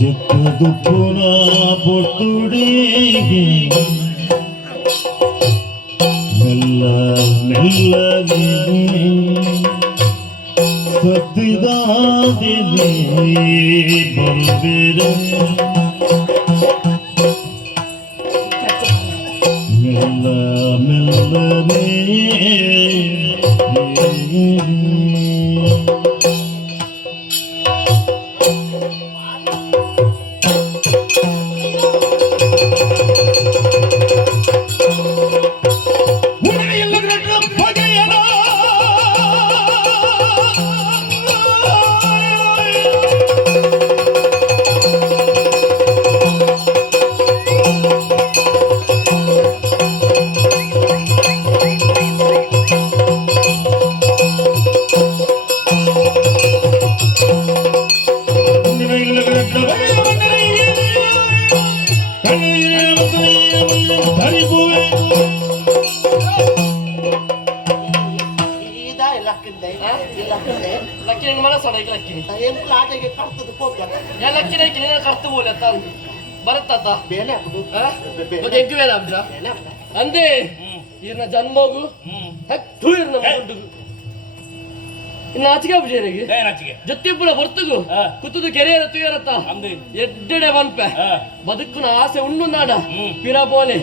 ಜಕ್ಕದು ಪುರ ಪೊರ್ತುಡಿಗೆ ಮೆಲ್ಲ ಮೆಲ್ಲನೆ ಸತ್ತಿದಾದಿನಿ ಬರುವಿರ ಮೆಲ್ಲ ಮೆಲ್ಲನೆ ಅಂದೆ ಈರ್ನ ಜನ್ಮಗು ಹತ್ತು ಇರ್ನ ಮುಂಡುಗು ಇನ್ನು ಆಚಿಗೆ ಬುಜೇರಿಗೆ ಜೊತ್ತಿಪ್ಪುಳ ಬರ್ತುಗು ಕುತ್ತುದು ಕೆರೆಯರ ತುಯರತ್ತ ಎಡ್ಡೆಡೆ ಬಂಪೆ ಬದುಕುನ ಆಸೆ ಉಣ್ಣು ನಾಡ ಪಿರ ಬೋಲೆ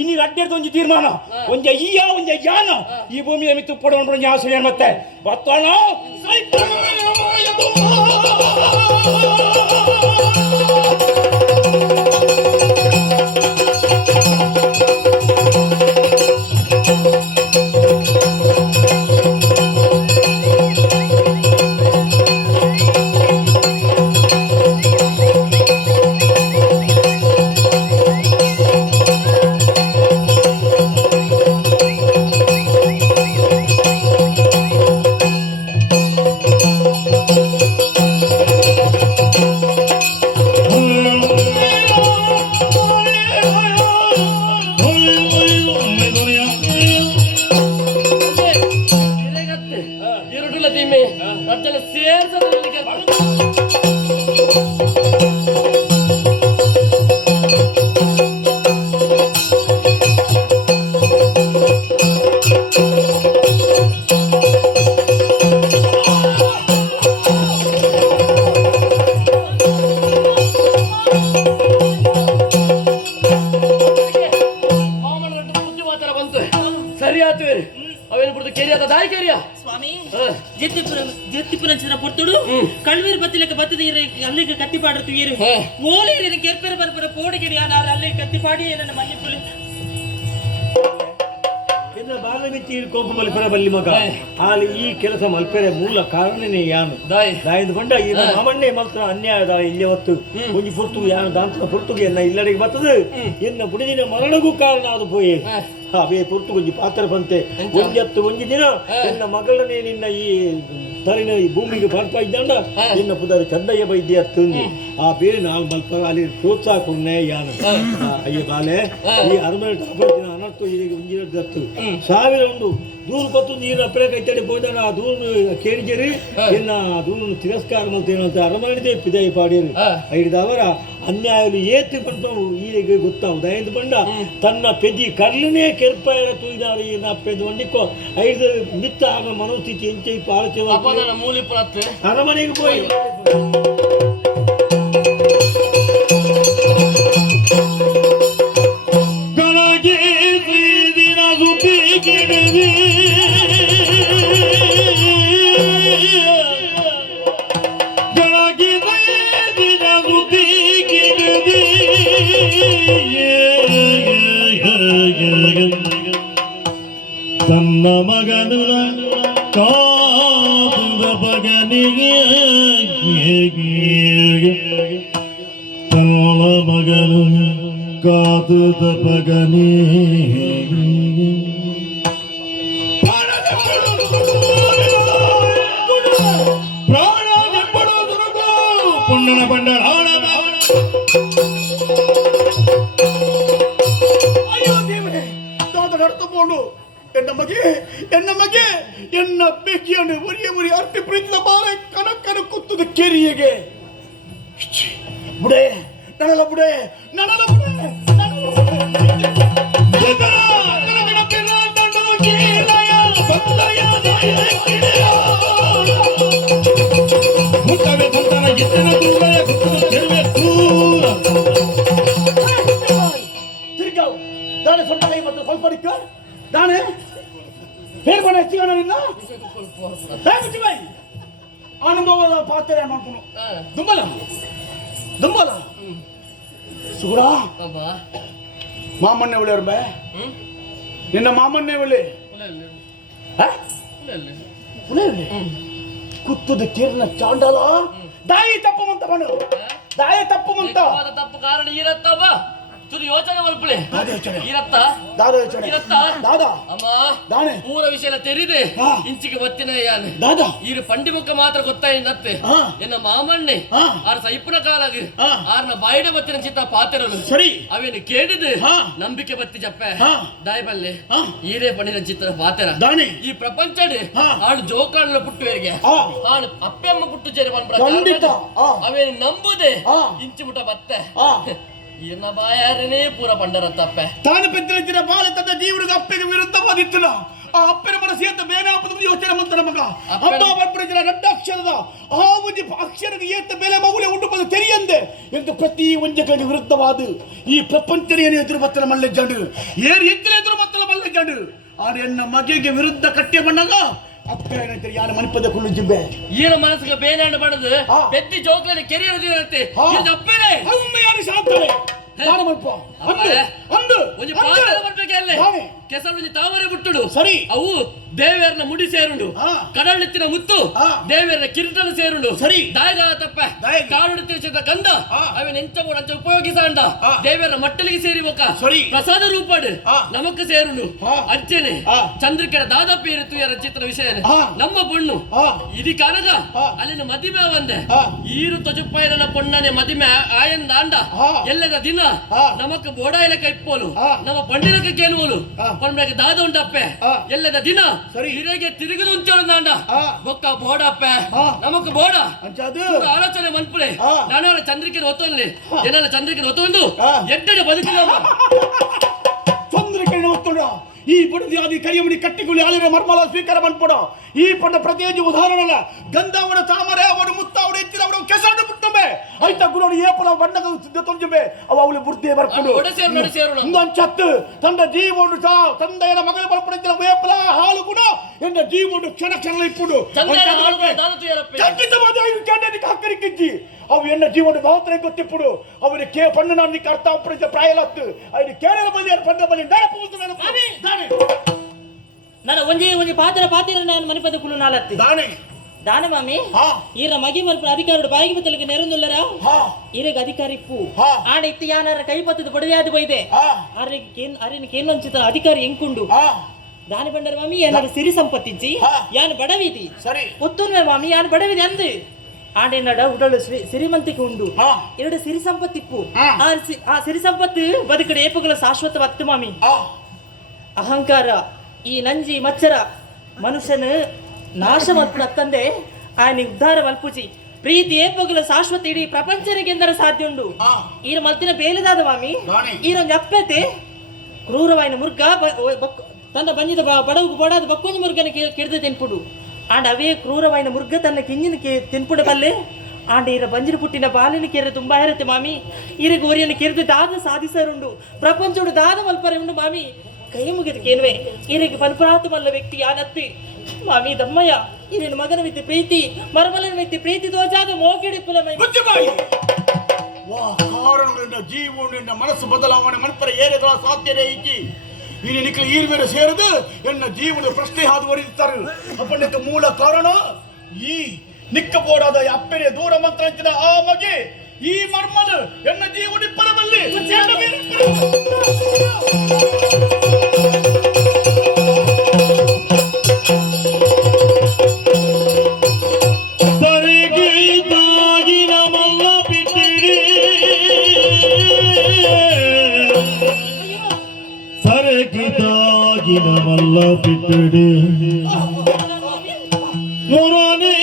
ಇನ್ನು ಅಡ್ಡೆರ್ದು ಒಂದು ತೀರ್ಮಾನ ಒಂಜ ಈಯ ಒಂಜ ಯಾನ ಈ ಭೂಮಿಯ ಮಿತ್ತು ಪಡೋಣ ಆಸೆ ಮತ್ತೆ ಬತ್ತೋಣ ಕಳ್ವೀರ್ ಬತ್ತಿಲಕ್ಕೆ ಬತ್ತದ ಅಲ್ಲಿಗೆ ಕತ್ತಿ ಪಾಡ್ತು ಇರು ಓಲಿ ಕೆರ್ಪೆರ ಬರ್ಬರ ಕೋಡಿಗಿರಿ ನಾನು ಅಲ್ಲಿ ಕತ್ತಿ ಪಾಡಿ ನನ್ನ ಮಲ್ಲಿಪುಲಿ ಬಾಲ ಬಿಚ್ಚಿ ಕೋಪ ಮಲ್ಪೆರ ಬಲ್ಲಿ ಮಗ ಅಲ್ಲಿ ಈ ಕೆಲಸ ಮಲ್ಪೆರೆ ಮೂಲ ಕಾರಣನೇ ಯಾನು ದಾಯದು ಕೊಂಡ ಈ ಮಾಮಣ್ಣೆ ಮಾತ್ರ ಅನ್ಯಾಯದ ಇಲ್ಲಿ ಹೊತ್ತು ಒಂಜಿ ಪುರ್ತು ಯಾನು ದಾಂತನ ಪುರ್ತುಗೆ ಎನ್ನ ಇಲ್ಲಡಿಗೆ ಬರ್ತದೆ ಎನ್ನ ಬುಡಿದಿನ ಮರಣಗೂ ಕಾರಣ ಅದು ಪೋಯೆ ಅವೇ ಪುರ್ತು ಒಂಜಿ ಪಾತ್ರ ಬಂತೆ ಒಂಜತ್ತು ಒಂಜಿ ದಿನ ಎನ್ನ ಮಗಳನ್ನೇ ನಿನ್ನ ಈ ತರಿನ ಈ ಭೂಮಿಗೆ ಬರ್ತಾ ಇದ್ದಂಡ ನಿನ್ನ ಪುದರ್ ಚಂದಯ್ಯ ಬೈದ್ಯ ತಂದು ಆ ಬೇರೆ ನಾಲ್ ಮಲ್ಪ ಅಲ್ಲಿ ಪ್ರೋತ್ಸಾಹ ಕೊಡ್ನೆ ಯಾನು ಅಯ್ಯ ಬಾಲೆ ಈ ಅರಮನೆ ಅಪರಾಧಿನ ಅನರ್ಥ ಈಗ ಒಂಜಿರದ್ದು ಸಾವಿರ ಒಂದು ದೂರ ಕೊತ್ತು ನೀರು ಅಪ್ರೆ ಕೈತಡೆ ಹೋದ ಆ ದೂರ ಕೇಳಿಜರಿ ಎನ್ನ ದೂರನ್ನು ತಿರಸ್ಕಾರ ಮಾಡ್ತೇನಂತ ಅರಮನೆದೇ ಪಿದಾಯಿ ಪಾಡಿಯರು ಹಿಡಿದವರ ಅನ್ಯಾಯಲು ಏತು ಬಂದವು ಈಗ ಗೊತ್ತಾವು ದಯಂದು ಬಂಡ ತನ್ನ ಪೆದಿ ಕರ್ಲನೇ ಕೆರ್ಪಾಯರ ತುಯ್ದಾರಿ ನಪ್ಪೆದು ಒಂದಿಕ್ಕೋ ಐದು ಮಿತ್ತ ಆಗ ಮನೋಸ್ಥಿತಿ ಎಂಚೈ ಪಾಲಚೆ ಅರಮನೆಗೆ ಹೋಯ್ ಗಣಗೆ ದಿನ ಸುದ್ದಿ ಗಿಡವಿ ತನ್ನ ಮಗನು ಕಾದ ಮಗನಿಗೆ ತನ್ನ ಮಗನು ಕಾದ ಮಗನಿಗೆ ಪುಣ್ಣನ ಬಂಡಾಳ ಅಯ್ಯೋ ದೇವರೇ ತಾತ ನಡ್ತುಕೊಂಡು ಎನ್ನ ಮಗೆ ಎನ್ನ ಬೆಕ್ಕಿಯನ್ನು ಉರಿ ಅರ್ಪಿ ಪ್ರೀತಿದ ಬಾಳೆ ಕನಕನ ಕುತ್ತದ ಕೆರಿಯಗೆ ಬುಡೆ ನಡಲ ಬುಡೆ ತಿರ್ಗಾವು ದಾನೆ ಸೊಂಟ ಕೈ ಮತ್ತು ಸ್ವಲ್ಪ ನಿಕ್ಕ ದಾನೆ ಹೇಗೆ ಬಣ್ಣ ಹೆಚ್ಚಿಗಾನ ನಿನ್ನ ಅನುಭವದ ಪಾತ್ರ ಮಾಡ್ಕೊನು ದುಂಬಲ ಸುಗುಡ ಮಾಮನ್ನೇ ಒಳ್ಳೆಯವ್ರ ಬೇ ನಿನ್ನ ಮಾಮನ್ನೇ ಒಳ್ಳೆ ಕುತ್ತದ ಕೇರಿನ ಚಾಂಡಲ ದಾಯಿ ತಪ್ಪು ಮಂತ ಬಣ್ಣ ದಾಯಿ ತಪ್ಪು ಮಂತ ತಪ್ಪು ಕಾರಣ ಇರತ್ತವ ತುರು ಯೋಚನೆ ಮಲ್ಪಳೆ ಇರತ್ತ ದಾದ ಯೋಚನೆ ಇರತ್ತ ದಾದ ಅಮ್ಮ ದಾನೆ ಪೂರ ವಿಷಯ ತೆರಿದೆ ಇಂಚಿಗೆ ಬತ್ತಿನ ಯಾನೆ ದಾದ ಈರು ಪಂಡಿ ಮುಖ ಮಾತ್ರ ಗೊತ್ತಾಯಿನತ್ತೆ ಎನ್ನ ಮಾಮಣ್ಣೆ ಆರ ಸೈಪುನ ಕಾಲಾಗ ಆರ್ನ ಬಾಯಿಡ ಬತ್ತಿನ ಚಿತ್ತ ಪಾತೆರಲು ಸರಿ ಅವೇನು ಕೇಳಿದೆ ನಂಬಿಕೆ ಬತ್ತಿ ಜಪ್ಪೆ ದಾಯಬಲ್ಲೆ ಈರೇ ಪಂಡಿನ ಚಿತ್ರ ಪಾತೆರ ದಾನೆ ಈ ಪ್ರಪಂಚಡೆ ಆಡು ಜೋಕಾಣ ಪುಟ್ಟುವರಿಗೆ ಆಡು ಅಪ್ಪೆಮ್ಮ ಪುಟ್ಟು ಸೇರಿ ಖಂಡಿತ ಅವೇನು ನಂಬುದೆ ಇಂಚು ಮುಟ ಬತ್ತೆ ಈರ್ನ ಬಾಯಾರನೇ ಪೂರ ಪಂಡರ ತಪ್ಪೆ ತಾನು ಪೆದ್ದಿನ ಬಾಲ ತನ್ನ ಜೀವನಿಗೆ ಅಪ್ಪೆಗೆ ವಿರುದ್ಧವಾದಿತ್ತಲ್ಲ ಆ ಅಪ್ಪನ ಮನಸ್ಸು ಏತ ಬೇನಾಪದ ಯೋಚನೆ ಮಂತನ ಮಗ ಅಪ್ಪ ಬರ್ಪಡಿಸಿದ ರಡ್ಡಾಕ್ಷರದ ಆ ಒಂದು ಅಕ್ಷರಕ್ಕೆ ಏತ ಬೆಲೆ ಮೌಲ್ಯ ಉಂಟು ಬಂದು ತೆರಿಯಂದೆ ಎಂದು ಪ್ರತಿ ವಂಜಕರಿಗೆ ವಿರುದ್ಧವಾದ ಈ ಪ್ರಪಂಚನೇ ಎದುರು ಬತ್ತಲ ಮಲ್ಲೆಜ್ಜಂಡು ಏರು ಎತ್ತಲ ಎದುರು ಬತ್ತಲ ಮಲ್ಲೆಜ್ಜಂಡು ಆದ್ರೆ ಎನ್ನ ಮಗೆ ವಿರುದ್ಧ ಕಟ್ಟೆ ಬಂದಾಗ ಅಕ್ಕ ಏನಂತಾರೆ ಯಾರ ಮನಪದ ಕುಳ್ಳು ಜಿಬ್ಬೆ ಈರ ಮನಸ್ಸಿಗೆ ಬೇನಾಂಡು ಬಡದು ಬೆತ್ತಿ ಜೋಕ್ಲಲ್ಲಿ ಕೆರೆಯದಿರತ್ತೆ ಅಪ್ಪನೇ ಯಾರು ಸಾಕ್ತಾರೆ ಯಾರು ಮಲ್ಪ ಅಂದು ಒಂದು ಪಾತ್ರ ಬರ್ಬೇಕಲ್ಲೇ ಕೆಸರು ತಾವರೆ ಬಿಟ್ಟುಡು ಸರಿ ಅವು ದೇವೇರನ ಮುಡಿ ಸೇರುಂಡು ಕಡಲೆತ್ತಿನ ಮುತ್ತು ದೇವೇರನ ಕಿರೀಟನ ಸೇರುಂಡು ಸರಿ ದಾಯದ ತಪ್ಪ ಕಾಡು ತಿಳಿಸಿದ ಕಂದ ಅವನ್ ಎಂಚ ಉಪಯೋಗಿಸಾಂಡ ದೇವೇರನ ಮಟ್ಟಲಿಗೆ ಸೇರಿ ಬೊಕ್ಕ ಸರಿ ಪ್ರಸಾದ ರೂಪಾಡು ನಮಕ್ ಸೇರುಂಡು ಅರ್ಚನೆ ಚಂದ್ರಿಕೆರ ದಾದಪ್ಪ ಇರುತ್ತು ಯಾರ ಚಿತ್ರ ವಿಷಯ ನಮ್ಮ ಪೊಣ್ಣು ಇದು ಕನಗ ಅಲ್ಲಿನ ಮದಿಮೆ ಬಂದೆ ಈರು ತೊಜುಪ್ಪೈರನ ಪೊಣ್ಣನೆ ಮದಿಮೆ ಆಯಂದ ಅಂಡ ಎಲ್ಲದ ದಿನ ನಮಕ್ ಬೋಡಾಯಲ ಕೈಪ್ಪೋಲು ನಮ್ಮ ಪಂಡಿನಕ ಕೇಳುವಲು ಪಂಡಕ್ಕೆ ದಾದ ಉಂಟಪ್ಪೆ ಎಲ್ಲದ ದಿನ ಹಿರೆಗೆ ತಿರುಗುದು ಉಂಚೋಳಂದ ಬೊಕ್ಕ ಬೋಡಪ್ಪೆ ನಮಕ್ ಬೋಡ ಆಲೋಚನೆ ಮನ್ಪುಳೆ ನಾನೆಲ್ಲ ಚಂದ್ರಿಕೆ ಹೊತ್ತೊಂದು ಏನೆಲ್ಲ ಚಂದ್ರಿಕೆ ಹೊತ್ತೊಂದು ಎಡ್ಡೆ ಬದುಕಿದವ ಚಂದ್ರಿಕೆ ಹೊತ್ತೊಂಡ ಈ ಬುಡದಿ ಆದಿ ಕರಿಯಮಣಿ ಕಟ್ಟಿಗುಳಿ ಆಲಿನ ಮರ್ಮಲ ಸ್ವೀಕಾರ ಮನ್ಪಡ ಈ ಪಂಡ ಪ್ರತಿಯೊಂದು ಉದಾಹರಣೆ ಗಂಧವನ ತಾಮರೆ ಅವನು ಮುತ್ತಾವಡು ಎತ್ತಿದ ಅವನು ಕೆಸರು ಬಿಟ್ಟಂಬೆ ಐತ ಗುಣೋಡು ಏಪಲ ಬಣ್ಣದ ತೊಂಜಂಬೆ ಅವ ಅವಳು ಬುದ್ಧಿ ಬರ್ಕೊಂಡು ಚತ್ತು ತಂದ ಜೀವನು ತಂದೆಯ ಮಗಳ ಬರ್ಪಡಿಸಿದ ವೇಪಲ ಹಾಳು ಗುಣ ಎಂದ ಜೀವನು ಕ್ಷಣ ಕ್ಷಣ ಇಪ್ಪುಡು ಖಂಡಿತವಾದ ಹಕ್ಕರಿಕ್ಕಿಜ್ಜಿ ಅವು ಎನ್ನ ಜೀವನ ಮಾತ್ರ ಗೊತ್ತಿಪ್ಪುಡು ಅವರಿಗೆ ಕೇ ಪಣ್ಣು ನಾನು ಅರ್ಥ ಅಪ್ಪಡಿಸಿದ ಪ್ರಾಯಲತ್ತು ಅವ್ರಿಗೆ ಕೇರಳ ಬಂದಿ ಪಂಡ ಬಂದಿ ನನ್ನ ಒಂಜಿ ಪಾತ್ರ ನಾನು ಮನೆಪದ ಕುಲು ನಾಲತ್ತಿ ದಾನ ಮಾಮಿ ಈರ ಮಗಿ ಮಲ್ಪ ಅಧಿಕಾರಿ ಬಾಯಿಗೆ ಬತ್ತಲಿಗೆ ನೆರಂದುಲ್ಲರ ಈರೆಗ ಅಧಿಕಾರಿ ಇಪ್ಪು ಆಡ ಇತ್ತು ಯಾನಾರ ಕೈ ಬತ್ತದ ಬಡದಿಯಾದ ಬೈದೆ ಅರಿನ ಕೇನ್ನೊಂಚಿತ ಅಧಿಕಾರಿ ಎಂಕುಂಡು ದಾನಿ ಬಂಡರ ಮಾಮಿ ಏನಾರು ಸಿರಿ ಸಂಪತ್ತಿಜ್ಜಿ ಯಾನ್ ಬಡವಿದಿ ಪುತ್ತೂರ್ನ ಮಾಮಿ ಯಾನ್ ಬಡವಿದಿ ಅಂದು ಆಡೇನಡ ಉಡಳು ಸಿರಿಮಂತಿಕೆ ಉಂಡು ಎರಡು ಸಿರಿ ಸಂಪತ್ತಿಪ್ಪು ಆ ಸಿರಿ ಸಂಪತ್ತು ಬದುಕಡೆ ಏಪುಗಳ ಶಾಶ್ವತ ವತ್ತು ಮಾಮಿ ಅಹಂಕಾರ ಈ ನಂಜಿ ಮಚ್ಚರ ಮನುಷ್ಯನ ನಾಶ ಮಲ್ಪನ ತಂದೆ ಆಯ್ನ ಉದ್ಧಾರ ಮಲ್ಪುಜಿ ಪ್ರೀತಿ ಏಪುಗಳ ಶಾಶ್ವತ ಇಡೀ ಪ್ರಪಂಚರಿಗೆಂದರೆ ಸಾಧ್ಯ ಉಂಡು ಈರ ಮಲ್ತಿನ ಬೇಲೆದಾದ ಮಾಮಿ ಈರೊಂದು ಅಪ್ಪತೆ ಕ್ರೂರವಾಯಿನ ಮುರ್ಗ ತನ್ನ ಬಂಜಿದ ಬಡವು ಬಡಾದ ಬಕ್ಕೊಂದು ಮುರ್ಗನ ಕೆಡ್ದು ತಿನ್ಪುಡು ಆಂಡ ಅವೇ ಕ್ರೂರವಾಯಿನ ಮುರ್ಗ ತನ್ನ ಕಿಂಜಿನ ತಿನ್ಪುಡ ಬಲ್ಲೆ ಆಂಡ ಈರ ಬಂಜಿನ ಪುಟ್ಟಿನ ಬಾಲಿನ ಕೆರೆ ತುಂಬಾ ಇರುತ್ತೆ ಮಾಮಿ ಈರ ಗೋರಿಯನ್ನು ಕೆರೆದು ದಾದ ಸಾಧಿಸರುಂಡು ಪ್ರಪಂಚೋಡು ದಾದ ಮಲ್ಪರೆ ಉಂಡು ಮಾಮಿ ಕೈ ಮುಗಿದ ಕೇನುವೆ ಈರಿಗೆ ಫಲಪ್ರಾತು ಮಲ್ಲ ವ್ಯಕ್ತಿ ಯಾನತ್ತಿ ಮಾಮಿ ದಮ್ಮಯ್ಯ ಈರಿನ ಮಗನ ಮಿತಿ ಪ್ರೀತಿ ಮರಮಲನ ಮಿತಿ ಪ್ರೀತಿ ದೋಜಾದ ಮೋಕಿಡಿ ಪುಲಮೈ ಕಾರಣಗಳಿಂದ ಜೀವನ ಮನಸ್ಸು ಬದಲಾವಣೆ ಮನಸ್ಸರ ಏರಿದ ಸಾಧ್ಯತೆ ಇಕ್ಕಿ இனி நிக்கல ஈர்வேட சேருது என்ன ஜீவன பிரಶ್ನೆ ಹಾದು ಹೊರಿತಾರೆ ಅಪ್ಪನಿಗೆ ಮೂಲ ಕಾರಣ ಈ ನಿಕ್ಕ ಬೋಡಾದ ಅಪ್ಪನೇ ದೂರ ಮಂತ್ರ ಅಂಚಿನ ಆ ಮಗೆ ಈ ಮರ್ಮದ ಎನ್ನ ಜೀವನ ಪರಬಲ್ಲಿ ಮಲ್ಲ ಬಿಟ್ಟಡೆ ಮುರಾನೇ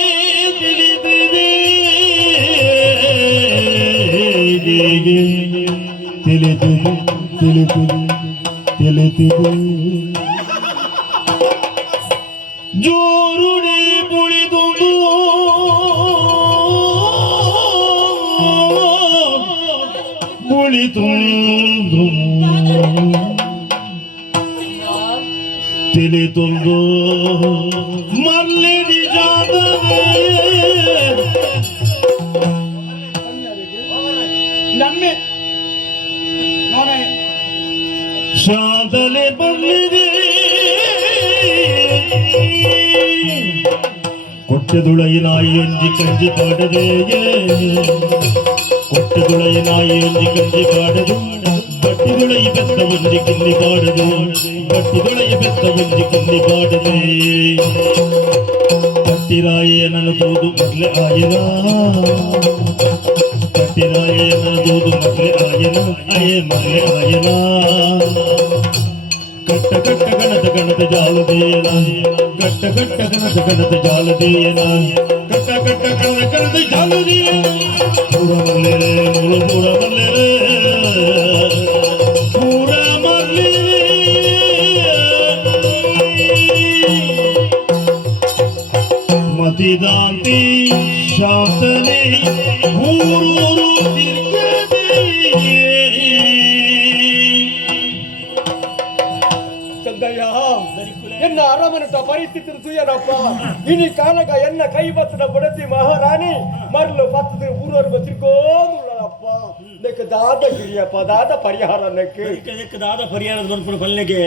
ತಿಳಿದಿದೆ ತಿಳಿದಿದೆ ತಿಳಿದಿದೆ ಜೋರುಡೆ ಕುಳಿದುದು ಕುಳಿತುಂದು ತಿಳಿದುಂದು ಮಲ್ಲಿಗೆ ಜಾದನೆ ನಮ್ಮೆ ಶಾದಲೆ ಬಲ್ಲಿದೆ ಕೊಟ್ಟೆದುಳಯಿನಾಯಿ ಒಂಜಿ ಕಂಜಿ ಪಾಡದೆಯೇ ಕೊಟ್ಟೆದುಳಯಿನಾಯಿ ಒಂಜಿ ಕಂಜಿ ಪಾಡದು ಗಟ್ಟಿದುಳಯಿ ಬೆತ್ತ ಒಂಜಿ ಕಿಲ್ಲಿ ಪಾಡದು ಗಟ್ಟಿದುಳಯಿ ಬೆತ್ತ ಒಂಜಿ ಕಿಲ್ಲಿ ಪಾಡದೆ ಕಟ್ಟಿರಾಯೇ ನನ್ನ ತೂದು ಮೊದಲೇ ಆಯನ ಕಟ್ಟಿರಾಯೇ ನನ್ನ ತೂದು ಮೊದಲೇ ಆಯನ ಅಯೇ ಮೊದಲೇ ಆಯನ ಕಟ್ಟ ಕಟ್ಟ ಗಣತ ಜಾಲದೇನ ಕಟ್ಟ ಕಟ್ಟ ಗಣತ ಜಾಲದೇನ ಕಟ್ಟ ಕಟ್ಟ ಗಣತ ಜಾಲದೇನ ಪೂರ ಮಲ್ಲೆರೆ ಮೂಲ ಪೂರ ಮಲ್ಲೆರೆ ಪೂರ ಮಲ್ಲೆರೆ ಮತಿದಾಂತಿ ಶಾಸನೆ ಊರೂರು ತಿರ್ಗದೆ ಎನ್ನ ಅರಮನೆತ ಪರಿಸ್ಥಿತಿ ತುಯ್ಯನಪ್ಪ ಇನಿ ಕಾನಕ ಎನ್ನ ಕೈ ಬತ್ತದ ಬಡತಿ ಮಹಾರಾಣಿ ಮರಳು ಪತ್ತದ ಊರವರೆಗೂ ತಿರ್ಗೋದುಳ್ಳಪ್ಪ ನೆಕ್ಕ ದಾದ ಗಿರಿಯಪ್ಪ ದಾದ ಪರಿಹಾರ ನೆಕ್ಕ ದಾದ ಪರಿಹಾರದ ಬರ್ಪುರ ಪಲ್ಲೆಗೆ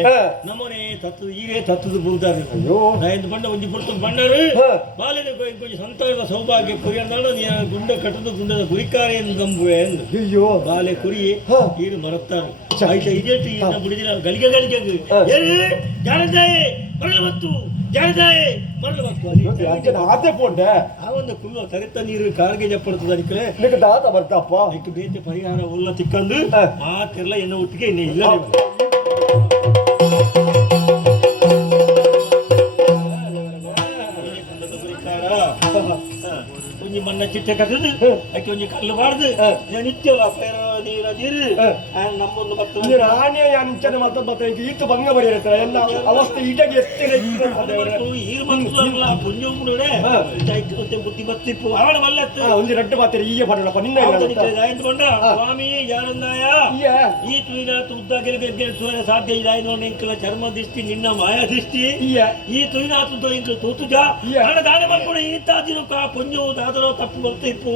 ನಮ್ಮನೆ ತತ್ತು ಈಗೇ ತತ್ತದು ಬೂದಾರೆ ಅಯ್ಯೋ ನಾಯಂದು ಬಂಡ ಒಂಜಿ ಪುರ್ತು ಬಂಡರು ಬಾಲೆದ ಕೊಂಚ ಸಂತಾನದ ಸೌಭಾಗ್ಯ ಕುರಿಯಂದಾಡ ಗುಂಡ ಕಟ್ಟದ ಗುಂಡದ ಕುರಿಕಾರೆ ಎಂದು ಗಂಬುವೆ ಎಂದು ಅಯ್ಯೋ ಬಾಲೆ ಕುರಿ ಈರು ಮರತ್ತಾರು ಆಯ್ತಾ ಇದೇಟಿ ಇನ್ನ ಬುಡಿದಿನ ಗಳಿಗೆ ಜಾನದಾಯೆ ಮರಳು ಬತ್ತು ಜಾನದಾಯೆ ಮರಳು ಬತ್ತು ಆತೆ ಪೋಂಡೆ ಆ ಒಂದು ಕುಲ್ವ ತರಿತ ನೀರು ಕಾರಿಗೆ ಜಪ್ಪಡ್ತದ ಅದಕ್ಕೆ ನಿಕ್ಕ ದಾತ ಬರ್ತಪ್ಪ ನಿಕ್ಕ ಬೇತೆ ಪರಿಹಾರ ಉಲ್ಲ ತಿಕ್ಕಂದು ಮಾತೆಲ್ಲ ಎನ್ನ ಒಟ್ಟಿಗೆ ಇನ್ನೇ ಇಲ್ಲ ಒಂಜಿ ಮಣ್ಣ ಚಿಟ್ಟೆ ಕಟ್ಟದು ಅದಕ್ಕೆ ಒಂಜಿ ಕಲ್ಲು ಬಾರ್ದು ನಿತ್ಯಲ್ಲ ನೀರ ನೀರು ನಮ್ಮೊಂದು ಬರ್ತದೆ ರಾಣಿಯ ಅಂಚನೆ ಮತ್ತೆ ಈತು ಭಂಗ ಬರೆಯುತ್ತೆ ಎಲ್ಲ ಅವಸ್ಥೆ ಈಟಗೆ ಎತ್ತಿನ ಈರು ಬಂದ್ರಲ್ಲ ಪುಂಜೋಂಗುಡೆ ಬುದ್ಧಿ ಬತ್ತಿಪ್ಪು ಅವಳ ಮಲ್ಲತ್ತು ಒಂಜಿ ರಡ್ಡು ಮಾತಾರೆ ಈಯ ಬರೋಣಪ್ಪ ನಿನ್ನ ಕೊಂಡ ಸ್ವಾಮಿ ಯಾರಂದಾಯ ಈ ತುಯಿನಾತು ಉದ್ದ ಗೆಲ್ಗೆ ಸಾಧ್ಯ ಇದಾಯ್ತು ಇಂಕಲ ಚರ್ಮ ದೃಷ್ಟಿ ನಿನ್ನ ಮಾಯಾ ದೃಷ್ಟಿ ಈ ತುಯಿನಾತು ಇಂಕಲು ತೂತುಜ ಹಣ ದಾನೆ ಮಾಡ್ಕೊಂಡು ಇಂತಾದಿನ ಪುಂಜವು ದಾದರೋ ತಪ್ಪು ಬರ್ತಾ ಇಪ್ಪು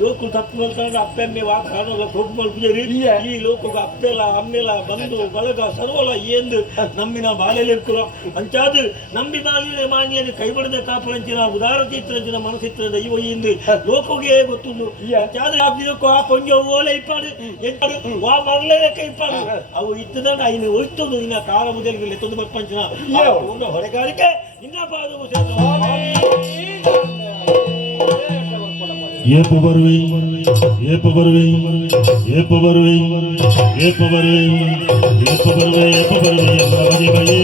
ಜೋಕು ತಪ್ಪು ಬರ್ತಾರೆ ಅಪ್ಪೆಮ್ಮೆ ವಾಕಾಣಲ್ಲ ಕೊಟ್ಟು ಮಲ್ಪಿಜರಿ ಈ ಲೋಕಗ ಅಪ್ಪೆಲ ಅಮ್ಮೆಲ ಬಂದು ಬಳಗ ಸರ್ವಲ ಎಂದು ನಮ್ಮಿನ ಬಾಲ್ಯಲಿರ್ಕುಲ ಅಂಚಾದು ನಂಬಿ ಬಾಲ್ಯ ಮಾನ್ಯನ ಕೈಬಡದ ಕಾಪಳಂಚಿನ ಉದಾರ ಚಿತ್ರಂಚಿನ ಮನಸ್ಸಿತ್ರ ದೈವ ಎಂದು ಲೋಕಗೆ ಗೊತ್ತುಂಡು ಅಂಚಾದು ಆಗ್ದಿರಕ್ಕೂ ಆ ಪೊಂಜ ಓಲೆ ಇಪ್ಪಾಡು ಎಂಟಾಡು ವಾ ಮರಳೆ ಇಪ್ಪಾಡು ಅವು ಇತ್ತದಂಡ ಇನ್ನು ಒಯ್ತುದು ಇನ್ನ ಕಾಲ ಮುದಲಿಗೆ ತೊಂದು ಬರ್ಪಂಚಿನ ಹೊರೆಗಾರಿಕೆ ಇನ್ನ ಪಾದವು ಏಪ ಬರುವೆ ಏಪ ಬರುವೆ ಏಪ ಬರುವೆ ಏಪ ಬರುವೆ ಏಪ ಬರುವೆ ಏಪ ಬರುವೆ ಎಂದ ಮದಿಮಯೇ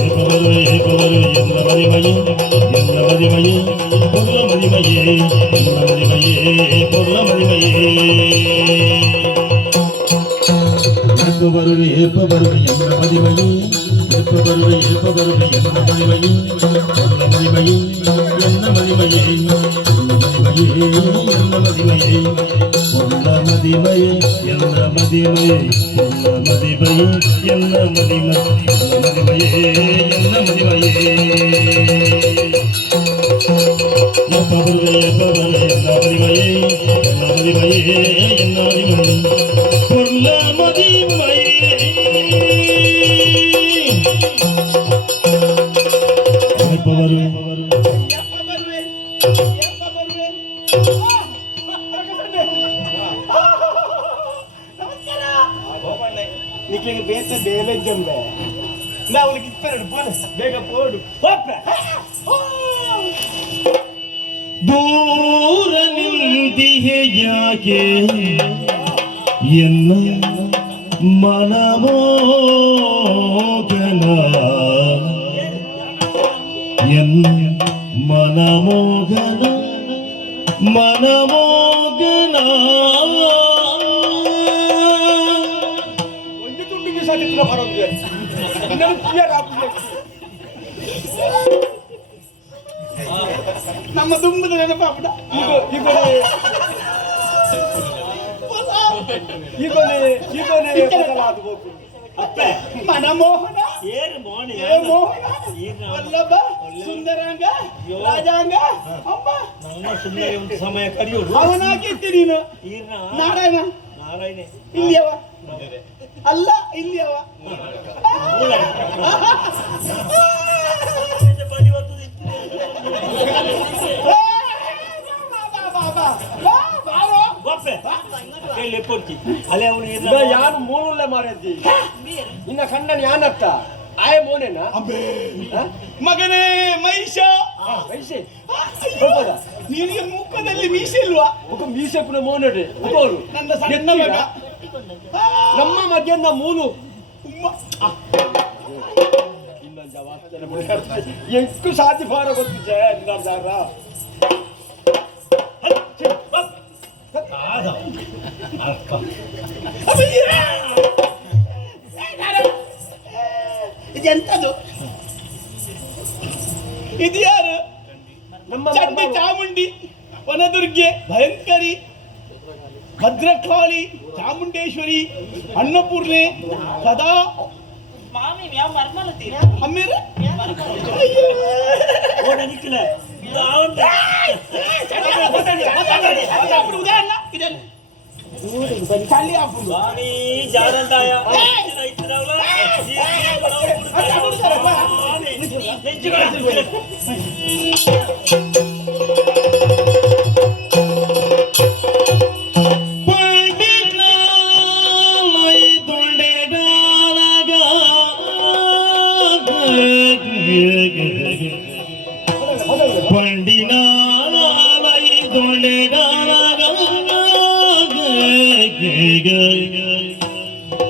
ಏಪ ಬರುವೆ ಏಪ ಬರುವೆ ಎಂದ ಮದಿಮಯೇ ಎಂದ ಮದಿಮಯೇ ಪೊರ್ಲ ಮದಿಮಯೇ ಎಂದ ಮದಿಮಯೇ ಪೊರ್ಲ ಮದಿಮಯೇ ಏಪ ಬರುವೆ ಏಪ ಬರುವೆ ಎಂದ ಮದಿಮಯೇ ಏಪ ಬರುವೆ ಏಪ ಬರುವೆ ಎಂದ ಮದಿಮಯೇ ಪೊರ್ಲ ಮದಿಮಯೇ ಎಂದ ಮದಿಮಯೇ ಎನ್ನ ಮದಿಮಯೇ ಪೊಲ್ಲ ಮದಿಮಯೇ ಎನ್ನ ಮದಿಮಯೇ ಪೊಲ್ಲ ಮದಿಮಯೇ ಎನ್ನ ಮದಿಮಯೇ ಎನ್ನ ಮದಿಮಯೇ ಏಪ ಬರುವೆ ಏಪ ಬರುವೆ ಎನ್ನ ಮದಿಮಯೇ ಎನ್ನ ಮದಿಮಯೇ ಎನ್ನ ಮದಿಮಯೇ ಪೊಲ್ಲ ಮದಿಮಯೇ ನಿಕ್ಲಿಗೆ ಬೇತೆ ಬೇಲೆ ಜಂಬೆ ನಾವು ಇಪ್ಪೆರಡು ಬೋಲೆ ಬೇಗ ಪೋಡು ಹೋಗ್ರೆ. ದೂರ ನಿಂತಿಹೆ ಯಾಕೆ ಎನ್ನ ಮನಮೋಗನ ಎನ್ನ ಮನಮೋಗನ ಮನಮೋಗನ ಒಂದು ತುಂಡಿಗೆ ಸಾಧಿಸಿದ ಬರೋದು ನಮ್ಮ ಕ್ಲಿಯರ್ ಆಗ್ತದೆ. ನಮ್ಮ ದುಂಬದ ನೆನಪಾಗ್ಬಿಡ ಅಪ್ಪೆ ಮನಮೋಹನ ಏನು ಮೋಹನ ಏ ಮೋಹನ ವಲ್ಲಭ ಸುಂದರಾಂಗ ರಾಜಾಂಗ ಅಮ್ಮ ನನ್ನ ಸುಮ್ಮನೆ ಒಂದು ಸಮಯ ಕರೆಯೋದು ಅವನಾಗಿದ್ದೆ ನೀನು ಈರ್ನ ನಾರಾಯಣ ನಾರಾಯಣ ಇಲ್ಲಿಯವ ಅಲ್ಲ ಇಲ್ಲಿಯವ ಹೇಳಿ ಕೊಡ್ತಿ ಅಲ್ಲೇ ಅವನು ಯಾರು ಮೂರಲ್ಲೇ ಮಾಡಿದ್ದಿ ಇನ್ನ ಕಣ್ಣನ್ ಯಾನತ್ತ ಆಯ ಮೋನೇನ ಮಗನೇ ಮಹಿಷ ಮಹಿಷೆ ನಿನಗೆ ಮುಖದಲ್ಲಿ ಮೀಸೆ ಇಲ್ವಾ ಮುಖ ಮೀಸೆ ಕೂಡ ಮೋನಡೆ ನನ್ನ ಸಣ್ಣ ಮಗ ನಮ್ಮ ಮಗನ ಮೂನು ಎಂಟು ಸಾಧಿ ಫಾರ ಗೊತ್ತಿದೆ ಇದೆಂತದು ಇದು ಯಾರು ನಮ್ಮ ಚಂಡಿ ಚಾಮುಂಡಿ ವನದುರ್ಗೆ ಭಯಂಕರಿ ಭದ್ರಕಾಳಿ ಚಾಮುಂಡೇಶ್ವರಿ ಅನ್ನಪೂರ್ಣೆ ಸದಾ ಮಾಮಿ ಯಾವ ಮರ್ಮಲತಿ ಅಮ್ಮೇರ ಜಾರಂದಾಯ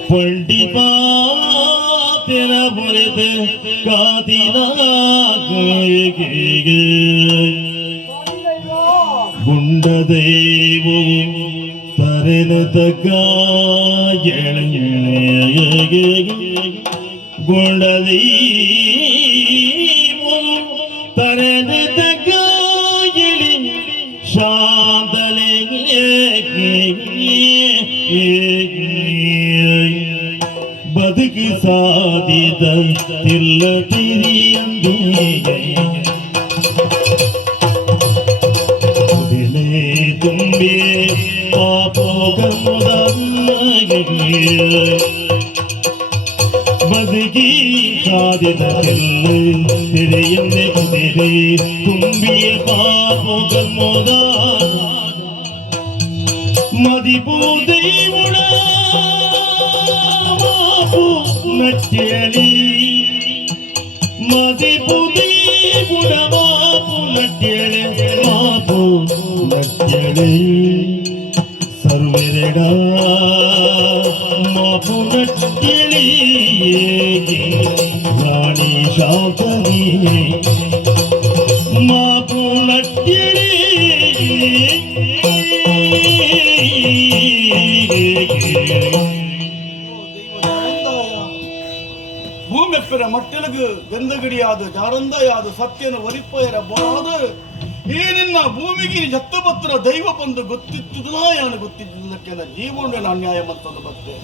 ಪಂಡಿತಾ ತೆರ ಬರೆದೆ ಕಾದಿನ ಗುಂಡದೇವು ತರೆನ ತಗ್ಗ ಗುಂಡದೇವು ತರೆನ ತಗ್ಗ ಎಳಿ ಶಾಂತಲೆ ಬದುಕಿ ಸಾಧಿದ ಇಲ್ಲ ತಿರಿಯಂದಿಗೆ ತುಂಬಿ ಪಾಪೋಗಮುದ ಬದುಕಿ ಸಾಧಿದ ಇಲ್ಲ ತಿರಿಯಂದೆ ಕುದಿರೆ ತುಂಬಿಯ ಪಾಪೋಗಮುದ ಮದಿಪೂದೈವುಳ ನಟ್ಯಲಿ ಮದಿಪುದಿ ಬುಡ ಮಾಪು ನಟ್ಯಳೆ ಮಾಪು ನಟ್ಯಳೆ ಸರ್ವೆರಡ ಮಾಪು ನಟ್ಯಳಿ ರಾಣಿ ಶಾಂತನಿ ಮಾಪು ನಟ್ಯಳಿ ಭೂಮೆಪ್ಪರ ಮಟ್ಟಲಗು ಗಂಧಗಡಿಯಾದ ಜಾರಂದಯಾದ ಸತ್ಯನ ಒರಿಪಯರ ಬೋಳಾದ ಈ ನಿನ್ನ ಭೂಮಿಗೆ ಜತ್ತಪತ್ರ ದೈವ ಬಂದು ಗೊತ್ತಿದ್ದುದಾ ಯಾನು ಗೊತ್ತಿದ್ದಕ್ಕೆ ಜೀವನ ಅನ್ಯಾಯ ಮತ್ತೊಂದು ಬತ್ತೆ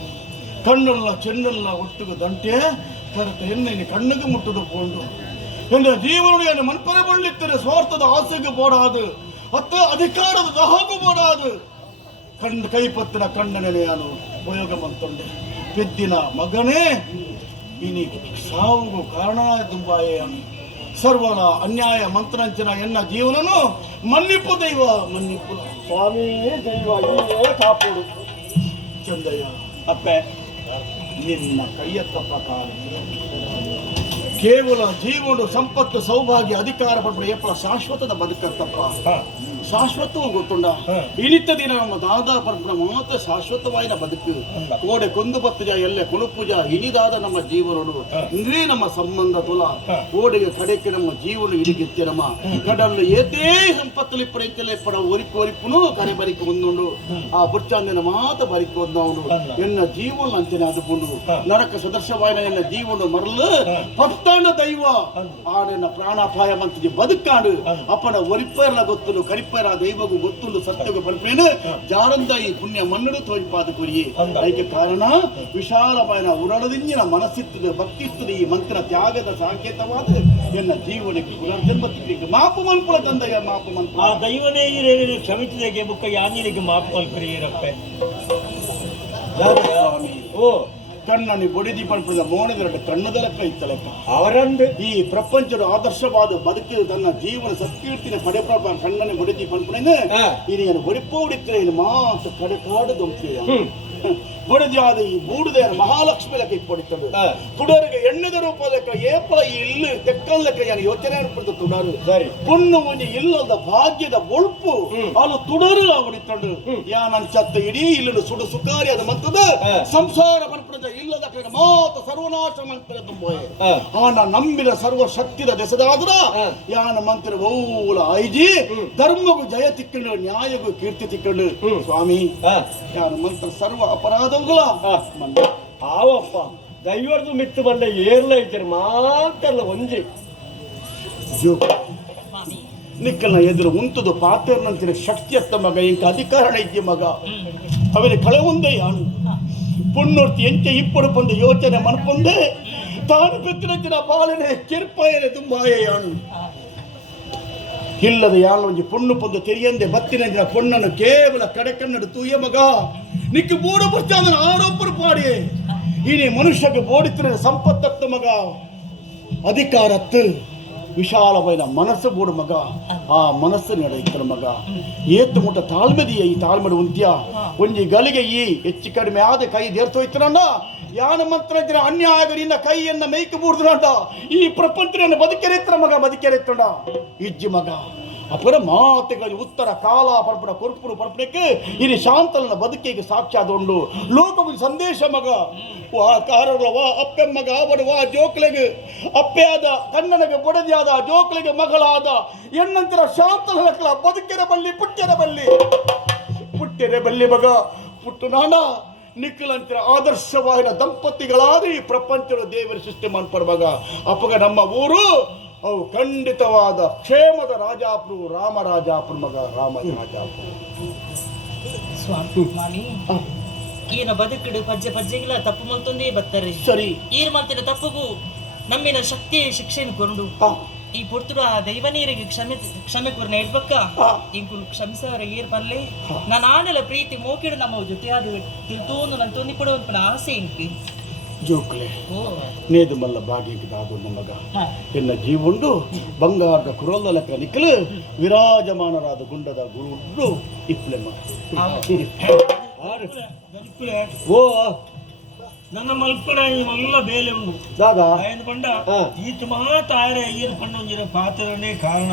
ಕಣ್ಣಲ್ಲ ಚೆನ್ನಲ್ಲ ಒಟ್ಟಿಗೆ ದಂಟೆ ತರತ ಎಣ್ಣೆ ಕಣ್ಣಿಗೆ ಮುಟ್ಟದು ಕೊಂಡು ಎಂದ ಜೀವನ ಮನ್ಪರ ಬಳ್ಳಿತ್ತರೆ ಸ್ವಾರ್ಥದ ಆಸೆಗೆ ಬೋಡಾದು ಅತ್ತ ಅಧಿಕಾರದ ದಹಗೂ ಬೋಡಾದು ಕಂಡು ಕೈಪತ್ತಿನ ಕಣ್ಣನೆ ನಾನು ಉಪಯೋಗ ಮಂತೊಂಡೆ ಪೆದ್ದಿನ ಮಗನೇ ಇನಿ ಸಾವುಗೂ ಕಾರಣ ದುಂಬಾಯೇ ಸರ್ವಲ ಅನ್ಯಾಯ ಮಂತ್ರಂಚನ ಎನ್ನ ಜೀವನನು ಮನ್ನಿಪ್ಪು ದೈವ ಮನ್ನಿಪ್ಪು ಸ್ವಾಮಿ ದೈವ ಕಾಪುಡು ಚಂದಯ್ಯ ಅಪ್ಪೆ ನಿನ್ನ ಕೈಯತ್ತ ಪ್ರಕಾರ ಕೇವಲ ಜೀವನ ಸಂಪತ್ತು ಸೌಭಾಗ್ಯ ಅಧಿಕಾರ ಪಡ್ಬಿಡ ಏಪಲ ಶಾಶ್ವತದ ಬದುಕತ್ತಪ್ಪ ಶಾಶ್ವತವೂ ಗೊತ್ತುಂಡ ಇನಿತ್ತ ದಿನ ನಮ್ಮ ದಾದಾ ಪಡ್ಬಿಡ ಮಾತ್ರ ಶಾಶ್ವತವಾದ ಬದುಕು ಕೋಡೆ ಕೊಂದು ಬತ್ತುಜ ಎಲ್ಲೆ ಕೊಣುಪುಜ ಇನಿದಾದ ನಮ್ಮ ಜೀವನಡು ಇಂದ್ರೇ ನಮ್ಮ ಸಂಬಂಧ ತುಲ ಕೋಡೆಗೆ ಕಡೆಕ್ಕೆ ನಮ್ಮ ಜೀವನ ಇಡಿಗೆತ್ತೆ ನಮ್ಮ ಕಡಲು ಏತೇ ಸಂಪತ್ತು ಲಿಪ್ಪಡೆ ಪಡ ಒರಿಪು ಒರಿಪುನು ಕರೆ ಬರಿಕೆ ಒಂದುಂಡು ಆ ಬುರ್ಚಾಂದಿನ ಮಾತ ಬರಿಕೆ ಒಂದವನು ಎನ್ನ ಜೀವನ ಅಂತೆನೆ ಅದುಕೊಂಡು ನರಕ ಸದರ್ಶವಾಯಿನ ಎನ್ನ ಜೀವನ ಮರಲು ಭಕ್ತಾಂಡ ದೈವ ಆಡೆನ ಪ್ರಾಣಾಪಾಯ ಮಂತಿಗೆ ಬದುಕಾಂಡು ಅಪ್ಪನ ಒರಿಪೇರ್ಲ ಗೊತ್ತುಂಡು ಕರಿಪೇರ ದೈವಗೂ ಗೊತ್ತುಂಡು ಸತ್ಯಗೂ ಪಲ್ಪೇನು ಜಾರಂದ ಈ ಪುಣ್ಯ ಮನ್ನಡು ತೋಜ್ಪಾದ ಕೊರಿಯೇ ಅದಕ್ಕೆ ಕಾರಣ ವಿಶಾಲವಾದ ಉರಳದಿಂಜಿನ ಮನಸ್ಸಿತ್ತದೆ ಭಕ್ತಿ ಇರ್ತದೆ ಈ ಮಂತ್ರ ತ್ಯಾಗದ ಸಾಂಕೇತವಾದ ಎನ್ನ ಜೀವನಕ್ಕೆ ಪುನರ್ಜನ್ಮ ತಿರ್ಲಿಕ್ಕೆ ಮಾಪು ಮನ್ಪುಳ ತಂದೆಯ ಮಾಪು ಮನ್ಪುಳ ಆ ದೈವನೇ ಇರೇನು ಕ್ಷಮಿಸಿದೆಗೆ ಬುಕ್ಕ ಯಾನಿಗೆ ಮಾಪು ಮಲ್ಪರಿಯರಪ್ಪೆ ಓ ಕಣ್ಣನಿ ಬೊಡಿದಿ ಪಡ್ಪದ ಮೋಣದ ಕಣ್ಣದಲ ಕೈತಲೆಕ್ಕ ಅವರಂದು ಈ ಪ್ರಪಂಚದ ಆದರ್ಶವಾದ ಬದುಕಿದ ತನ್ನ ಜೀವನ ಸತ್ಕೀರ್ತಿನ ಪಡೆಪ್ರಭ ಕಣ್ಣನೆ ಬೊಡಿದಿ ಪಡ್ಪಡೇನೆ ಇದೇನು ಬೊಡಿಪ್ಪ ಹೊಡಿತೇನೆ ಮಾತು ಕಡೆಕಾಡು ದೊಂಪ್ರಿಯ ಬೊಡಿದಾದ ಈ ಬೂಡಿದ ಮಹಾಲಕ್ಷ್ಮಿ ಲೆಕ್ಕ ಇಪ್ಪಡಿತದೆ ತುಡರಿಗೆ ಎಣ್ಣೆದ ರೂಪ ಲೆಕ್ಕ ಏಪಲ ಈ ಇಲ್ಲು ತೆಕ್ಕಲ್ ಲೆಕ್ಕ ಯಾನು ಯೋಚನೆ ಅನ್ಪಡ್ತು ತುಡರು ಸರಿ ಪುಣ್ಣು ಮುಂಜಿ ಇಲ್ಲದ ಭಾಗ್ಯದ ಒಳ್ಪು ಅದು ತುಡರು ಹೊಡಿತಂಡು ಯಾನಂಚತ್ತ ಇಡೀ ಇಲ್ಲನು ಸುಡು ಸುಕಾರಿ ಅದು ಮತ್ತದ ಸಂಸಾರ ಪಡ್ಪಡ ಇಲ್ಲದ ಕಡೆ ಮಾತ ಸರ್ವನಾಶ ಮಂತ್ರ ತುಂಬ ಆನ ನಂಬಿನ ಸರ್ವ ಶಕ್ತಿದ ದೆಸದಾದ್ರ ಯಾನ ಮಂತ್ರ ಬಹುಲ ಐಜಿ ಧರ್ಮಗೂ ಜಯ ತಿಕ್ಕೊಂಡು ನ್ಯಾಯಗೂ ಕೀರ್ತಿ ತಿಕ್ಕೊಂಡು ಸ್ವಾಮಿ ಯಾನ ಮಂತ್ರ ಸರ್ವ ಅಪರಾಧಗಳ ಆವಪ್ಪ ದೈವರ್ದು ಮಿತ್ತು ಬಂದ ಏರ್ಲ ಇದ್ದಾರೆ ಮಾತಲ್ಲ ಒಂಜಿ ನಿಕ್ಕಲ್ನ ಎದುರು ಉಂಟದು ಪಾತ್ರನಂತಿನ ಶಕ್ತಿಯತ್ತ ಮಗ ಇಂಕ ಅಧಿಕಾರಣ ಇದೆಯ ಮಗ ಅವನ ಕಳವೊಂದೇ ಯಾನು ಪುಣ್ಣೊರ್ತಿ ಎಂಚೆ ಇಪ್ಪಡು ಬಂದು ಯೋಚನೆ ಮನ್ಪೊಂದೆ ತಾನು ಬೆತ್ತಿನ ಪಾಲನೆ ಕಿರ್ಪಾಯನೆ ತುಂಬಾಯ ಯಾನು ಇಲ್ಲದ ಯಾಳೊಂಜಿ ಪುಣ್ಣು ಪೊಂದು ತೆರಿಯಂದೆ ಬತ್ತಿನ ಪೊಣ್ಣನ್ನು ಕೇವಲ ಕಡೆಕನ್ನಡು ತೂಯ ಮಗ ನಿಕ್ಕೆ ಬೋಡು ಬರ್ತಾದನ ಆರೋಪರು ಪಾಡಿ ಇನಿ ಮನುಷ್ಯಕ್ಕೆ ಬೋಡಿತ್ತಿನ ಸಂಪತ್ತತ್ತು ಮಗ ಅಧಿಕಾರತ್ತು ವಿಶಾಲವಾದ ಮನಸ್ಸು ಬೋಡು ಮಗ ಆ ಮನಸ್ಸು ನಡೆಯುತ್ತೆ ಮಗ ಏತ್ತು ಮುಟ್ಟ ತಾಳ್ಮೆದಿಯ ಈ ತಾಳ್ಮೆಡು ಉಂತ್ಯ ಒಂಜಿ ಗಳಿಗೆ ಈ ಹೆಚ್ಚು ಕಡಿಮೆ ಆದ ಕೈ ದೇರ್ತೋಯ್ತನಂಡ ಯಾನ ಮಂತ್ರ ಇದ್ರೆ ಅನ್ಯಾಯ ನಿನ್ನ ಕೈಯನ್ನ ಮೈಕ್ ಬೂರ್ದ್ರಂಡ ಈ ಪ್ರಪಂಚನ ಬದುಕೆರೆತ್ರ ಮಗ ಬದುಕೆರೆತ್ತಂಡ ಇಜ್ಜಿ ಮಗ ಅಪರ ಮಾತುಗಳು ಉತ್ತರ ಕಾಲ ಪರ್ಪಡ ಕೊರ್ಪುರು ಪರ್ಪಡಕ್ಕೆ ಇಲ್ಲಿ ಶಾಂತಲನ ಬದುಕಿಗೆ ಸಾಕ್ಷಾದೊಂಡು ಲೋಕವು ಸಂದೇಶ ಮಗ ವಾ ಕಾರಣ ವಾ ಅಪ್ಪೆ ಮಗ ಅವಡು ವಾ ಜೋಕ್ಲೆಗೆ ಅಪ್ಪೆ ಆದ ಕಣ್ಣನಿಗೆ ಬೊಡದಿಯಾದ ಜೋಕ್ಲೆಗೆ ಮಗಳಾದ ಎನ್ನಂತರ ಶಾಂತಲ ಬದುಕೆರೆ ಬಲ್ಲಿ ಪುಟ್ಟೆರೆ ಬಲ್ಲಿ ಮಗ ಪುಟ್ಟು ನಾಣ ನಿಖಿಲಂತರ ಆದರ್ಶವಾದ ದಂಪತಿಗಳಾದ ಈ ಪ್ರಪಂಚದ ದೇವರ ಸೃಷ್ಟಿ ಮಾಡ್ಪಡುವಾಗ ಅಪ್ಪಗ ನಮ್ಮ ಊರು ಅವು ಖಂಡಿತವಾದ ಕ್ಷೇಮದ ರಾಜಾಪುರ ರಾಮರಾಜಾಪುರ ಮಗ ರಾಮರಾಜಾಪುರ ಸ್ವಾಮಿ ಈನ ಬದುಕಿಡು ಪಜ್ಜೆಗಿಲ್ಲ ತಪ್ಪು ಮಲ್ತೊಂದೇ ಬತ್ತಾರೆ ಸರಿ ಈರ್ ಮಲ್ತಿನ ತಪ್ಪುಗೂ ನಮ್ಮಿನ ಶಕ್ತಿ ಶಿಕ್ಷೆಯನ್ನು ಕೊಂಡು ಈ ಪುರ್ತುಡು ಆ ದೈವ ನೀರಿಗೆ ಕ್ಷಮೆ ಕೊರ್ನ ಇಡ್ಬೇಕ ಇಂಕುಲು ಕ್ಷಮಿಸವರ ಈರ್ ಪಲ್ಲೆ ನಾನು ಆಡಲ ಪ್ರೀತಿ ಮೋಕಿಡು ನಮ್ಮ ಜೊತೆಯಾದ ತಿಳ್ತೋಂದು ನನ್ನ ತೊಂದಿ ಪಡುವಂತ ಆಸೆ ಇಂಕಿ ಜೋಕ್ಲೆ ನೇದು ಮಲ್ಲ ಬಾಗಿಗೆ ದಾದು ಮಗ ಎನ್ನ ಜೀವುಂಡು ಬಂಗಾರದ ಕುರೋಲ್ಲ ಲೆಕ್ಕ ನಿಕ್ಕಲು ವಿರಾಜಮಾನರಾದ ಗುಂಡದ ಗುರುಡು ಇಪ್ಲೆ ಓ ನನ್ನ ಮಲ್ಪಡ ಮಲ್ಲ ಬೇಲೆ ಉಂಡು ದಾದಾ ಆಯ್ನ ಪಂಡ ಈತ ಮಾತಾರೆ ಈರು ಪಣ್ಣೊಂಜಿನ ಪಾತ್ರನೇ ಕಾರಣ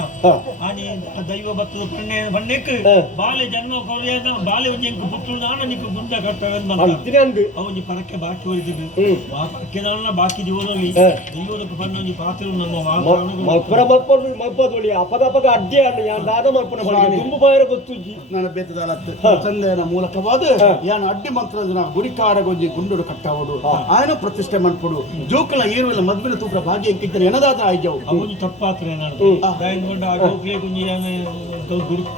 ಆನಿ ದೈವ ಭಕ್ತದ ಪಣ್ಣೆಕ್ ಬಾಲೆ ಜನ್ಮ ಕೌರಿಯಾದ ಬಾಲೆ ಒಂಜಿ ಪುಟ್ಟು ನಾನು ನಿಕ್ಕು ಗುಂಡ ಕರ್ತವೆ ಅವನಿ ಪರಕ್ಕೆ ಬಾಕಿ ಹೊರಿದಿದ್ದು ಆ ಪರಕ್ಕೆ ನಾನು ಬಾಕಿ ಜೀವನದಲ್ಲಿ ದೈವದ ಪಣ್ಣೊಂಜಿ ಪಾತ್ರ ನಮ್ಮ ಮಲ್ಪದೊಳಿ ಅಪದ ಅಡ್ಡಿ ಅಲ್ಲ ಯಾನ್ ದಾದ ಮಲ್ಪನ ತುಂಬು ಬಾಯರ ಗೊತ್ತುಜ್ಜಿ ನನ್ನ ಬೇತದಾಲ ತಂದೆಯ ಮೂಲಕವಾದ ಯಾನ ಅಡ್ಡಿ ಮಂತ್ರದ ಗುಡಿಕಾರಗೊಂಜಿ ಗುಂಡು ಕಟ್ಟವರು ಆಯ್ನ ಪ್ರತಿಷ್ಠೆ ಮಾಡ್ಕೊಡು ಜೋಕಲ ಏನು ಇಲ್ಲ ಮದ್ವಿನ ತೂಕ ಭಾಗ್ಯ ಎಂಕಿದ್ದಾರೆ ಏನದಾದ ಆಯ್ಜವು ಅವನು ತಪ್ಪಾತ್ರ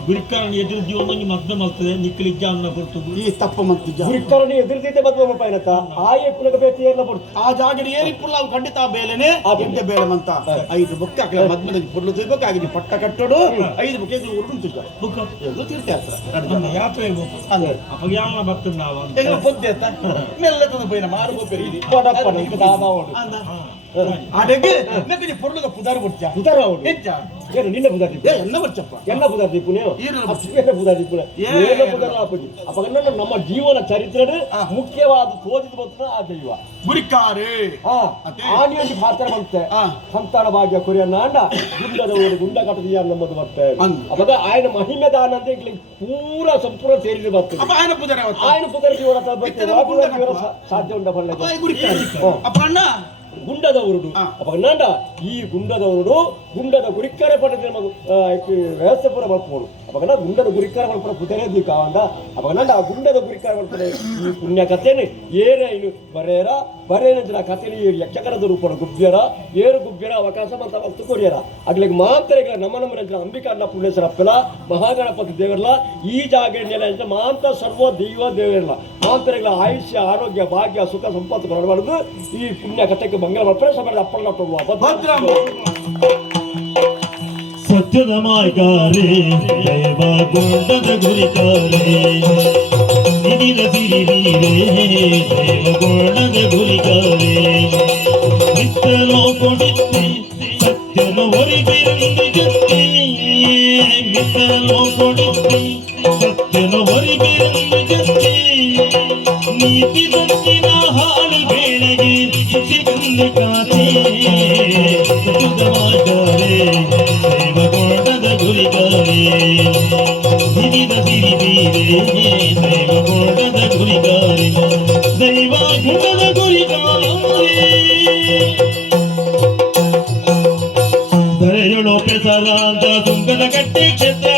ಗುರಿಕಾರಣ ಎದುರು ಜೀವನ ಮಗ್ನ ಮಾಡ್ತದೆ ನಿಕ್ಕಲಿಜ್ಜ ಅನ್ನ ಕೊಡ್ತು ಈ ತಪ್ಪ ಮಂತಿಜ ಗುರಿಕಾರಣ ಎದುರಿಸಿದ್ದೆ ಮದ್ವೆ ಪೈನತ ಆಯೆ ಪುನಗ ಬೇತಿ ಎಲ್ಲ ಬರ್ತು ಆ ಜಾಗದ ಏರಿ ಪುಲ್ಲ ಅವು ಖಂಡಿತ ಬೇಲೆನೆ ಎಂತೆ ಬೇಲೆ ಮಂತ 5 ಬುಕ್ ಹಾಕಲ ಮದ್ವಿನ ಪುಡ್ಲು ತಿರ್ಬೇಕಾಗಿದೆ ಪಟ್ಟ ಕಟ್ಟೋಡು 5 ಬುಕ್ ಎದುರು ಉರ್ಕೊಂಡು ತಿರ್ಗ ಬುಕ್ ಎದುರು ತಿರ್ತಾರೆ ಯಾತ್ರೆ ಅಂದ್ರೆ ಅಪಗ್ಯಾನ ಭಕ್ತರು ನಾವು ಈಗ ಪೊದ್ದೆ ಮೆಲ್ಲದ ಬೈನ ಮಾರ್ಗೋ ಬೆರಿದಿ ಪಡಪ್ಪ ದಾದ ಓಡು ಅದಕ್ಕೆ ನಮಗೆ ಪುರ್ಲದ ಪುದಾರ ಬಿಡ್ತಾ ಉದರ ಓಡು ಹೆಚ್ಚ ಏನು ನಿನ್ನ ಬುಧಾದಿ ಎನ್ನ ಬರ್ಚಪ್ಪ ಎಲ್ಲ ಬುಧಾದಿ ಪುಣ್ಯ ಏನು ಅಪ್ಪ ಬುಧಾದಿ ಪುಣ್ಯ ಏನು ಬುಧಾರ ಅಪ್ಪಜಿ ಅಪ್ಪ ನಮ್ಮ ಜೀವನ ಚರಿತ್ರೆ ಮುಖ್ಯವಾದ ತೋದಿದ ಮಾತ್ರ ಆ ದೈವ ಗುರಿಕಾರೆ ಆನೆಯೊಂದು ಪಾತ್ರ ಬಂತೆ ಸಂತಾನ ಭಾಗ್ಯ ಕೊರಿಯನ್ನ ಅಂಡ ಗುಂಡದವರು ಗುಂಡ ಕಟ್ಟದಿಯ ನಮ್ಮದು ಮತ್ತೆ ಅವಾಗ ఆయన ಮಹಿಮೆ ದಾನ ಅಂತ ಈಗ ಪೂರ ಸಂಪೂರ್ಣ ಸೇರಿದ ಬರ್ತದೆ ಅಪ್ಪ ఆయన ಪೂಜಾರ ఆయన ಪುದರ ಜೀವನ ಸಾಧ್ಯ ಉಂಡ ಬರಲಿಲ್ಲ ಗುರಿಕಾರೆ ಅಪ್ಪ ಅಣ್ಣ ಗುಂಡದವರುಡು ಅಪ್ಪ ನಂಡ ಈ ಗುಂಡದವರುಡು ಗುಂಡದ ಗುರಿಕಾರೆ ಪಡೆದ ವ್ಯವಸ್ಥೆ ಪೂರ ಬರ್ಬೋದು ಅವಾಗ ಗುಂಡದ ಗುರಿಕಾರ ಮಾಡ್ಕೊಂಡು ಪುದರೇದಿ ಕಾವಂಡ ಅವಾಗ ನಂಡ ಆ ಗುಂಡದ ಗುರಿಕಾರ ಮಾಡ್ತಾರೆ ಈ ಪುಣ್ಯ ಕಥೆನೆ ಏನೇನು ಬರೇನಂತ ಕಥೆನಿ ಯಕ್ಷಕರದ ರೂಪದ ಗುಬ್ಬ್ಯರ ಏರು ಗುಬ್ಬ್ಯರ ಅವಕಾಶ ಅಂತ ವಸ್ತು ಕೊರಿಯರ ಆಗ್ಲಿಗೆ ಮಾಂತರಿಗಳ ನಮ್ಮ ಅಂಬಿಕಾ ಅನ್ನ ಪುಣ್ಯೇಶ್ವರ ಅಪ್ಪಲ ಮಹಾಗಣಪತಿ ದೇವರಲ್ಲ ಈ ಜಾಗ ನೆಲೆ ಮಾಂತ ಸರ್ವ ದೈವ ದೇವರಲ್ಲ ಮಾಂತರಿಗಳ ಆಯುಷ್ಯ ಆರೋಗ್ಯ ಭಾಗ್ಯ ಸುಖ ಸಂಪತ್ತು ಕೊಡಬಾರ್ದು ಈ ಪುಣ್ಯ ಕಥೆಗೆ ಮಂಗಲ ಬರ್ಪಣೆ ಸಮಯದ ಅಪ್ಪಳ ಸತ್ಯದ ಮಾಯ್ಕಾರೆ ದೇವ ಗೊಂಡದ ಗುರಿಕಾರೆ ನಿಧಿನ ಸಿರಿವೀರೆ ದೇವ ಗೊಂಡದ ಗುರಿಕಾರೆ ಮಿತ್ತಲೋ ಕೊಡಿತ್ತೆ ಸತ್ಯನ ಒರಿಬಿರಂದು ಜೊತೆ ಮಿತ್ತಲೋ ಕೊಡಿತ್ತೆ ಸತ್ಯನ ಒರಿಬಿರಂದು ಜೊತೆ ನೀತಿ ಸತ್ತಿನ ಹಾಳು ಬೇಳೆಗೆ ಸಿಗಂದು ಕಾತೆ ಸತ್ಯದ ಮಾಯ್ಕಾರೆ ದೇವಗೊಂಡದ ಗುರಿಕಾರೆ ನಿಧಿನ ಸಿರಿವೀರೆ ದೇವಗೊಂಡದ ಗುರಿಕಾರೆ ದೈವ ಗುಣದ ಗುರಿಕಾರೆ ದರೆಯೊಳು ಪೆಸರಾಂತ ಸುಂಕದ ಕಟ್ಟೆ ಕ್ಷೇತ್ರ